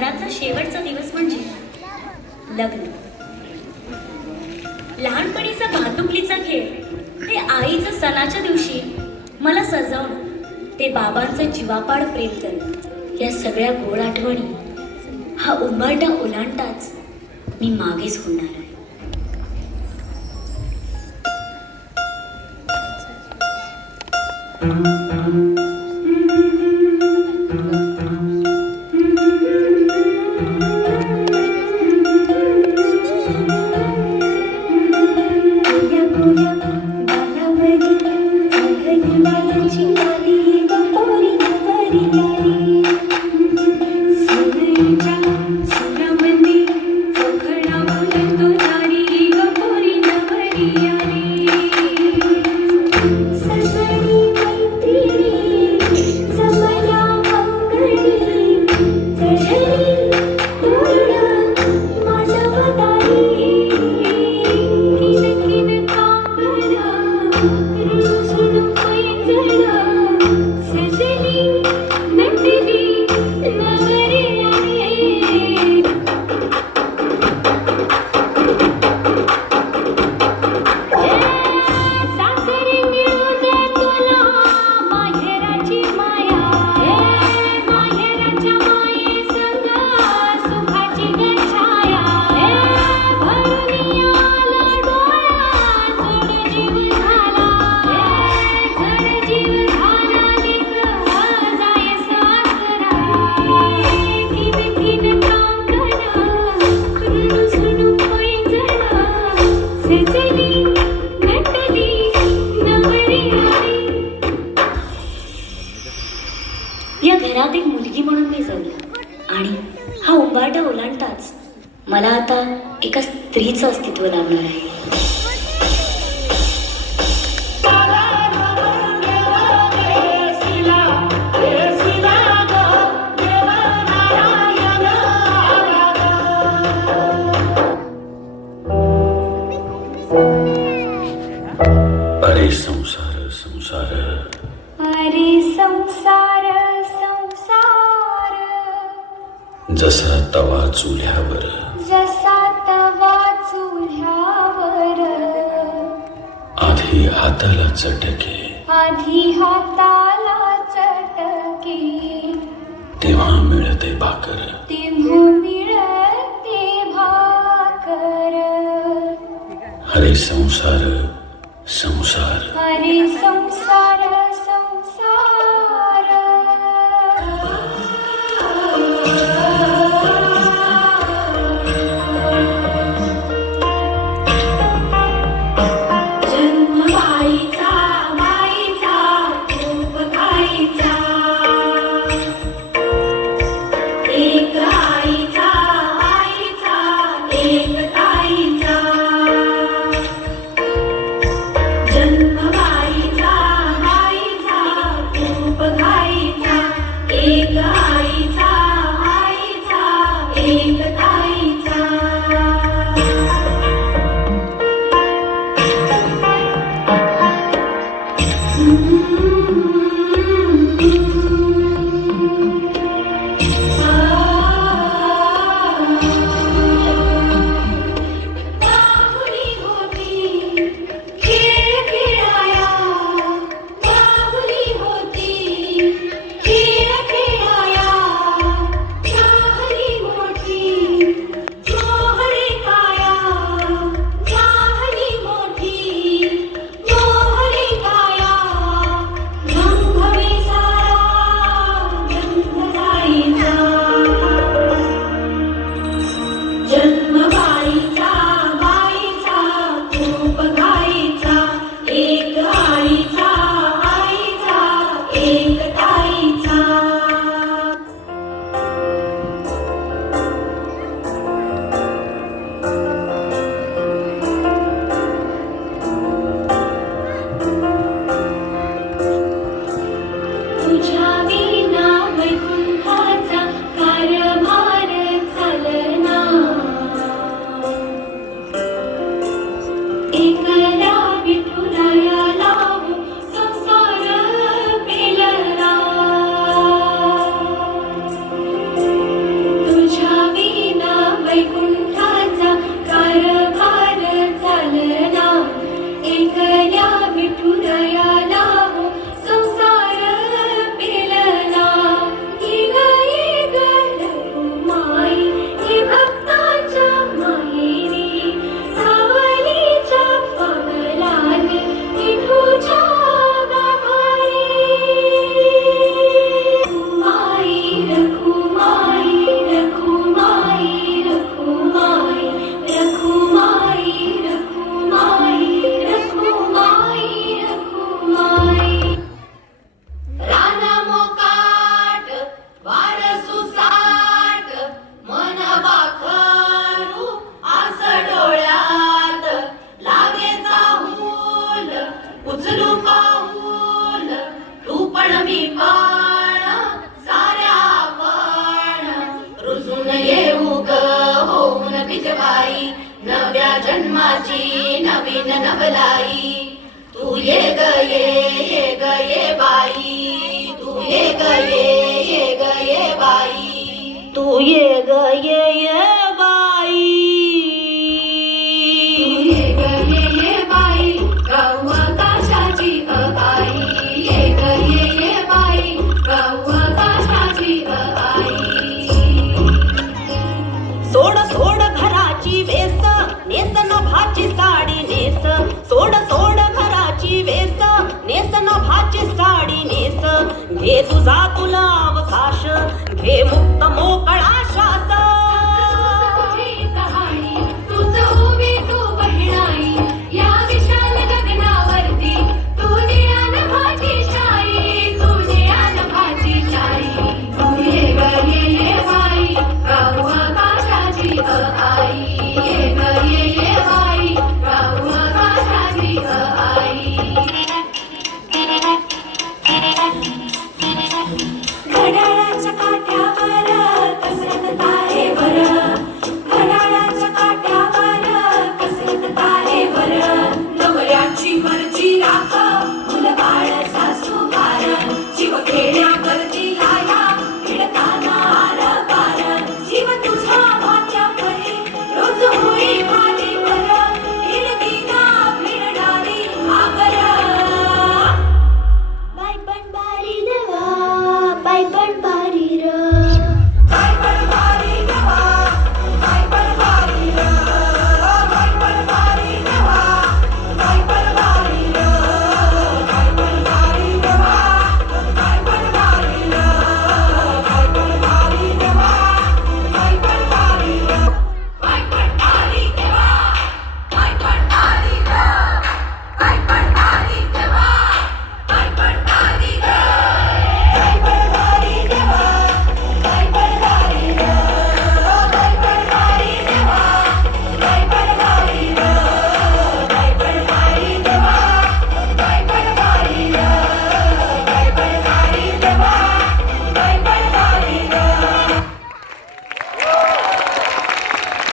घरातला शेवटचा दिवस म्हणजे लग्न. लहानपणीचा भातुकलीचा खेळ, ते आईचं सणाच्या दिवशी मला सजवणं, ते बाबांचं जीवापाड प्रेम करणं, या सगळ्या गोड आठवणी हा उंबरठा ओलांडताच मी मागेच होणार आहे. या घरात एक मुलगी म्हणून मी जगले आणि हा उंबरठा ओलांडताच मला आता एका स्त्रीचं अस्तित्व लाभणार आहे. अरे संसार संसार, अरे संसार संसार, जसा तवा चुल्यावर, जसा तवा चुल्यावर, आधी हाताला चटके, आधी हाताला चटके, तेव्हा मिळते भाकर, तेव्हा मिळते भाकर. अरे संसार संसार, अरे संसार संसार. जन्म बाईचा बाईचा खूप खायचा, एक आईचा आईचा एक ताईचा. जन्म बाईचा बाईचा रुजून येऊ ग होऊन बिजबाई नव्या जन्माची नवीन नवलाई तू ये ग ये ग ये बाई तू ये ग ये ग ये बाई तू ये ग ये बाई तू ये ग ये बाई गाऊ आकाशाची आई ये ग ये बाई गाऊ आकाशाची आई सोड सोड घराची वेस नेस नभाची साडी नेस सोड सोड घराची वेस नेस नभाची साडी नेस घे तुझा तुला अवकाश घे मुक्त मोक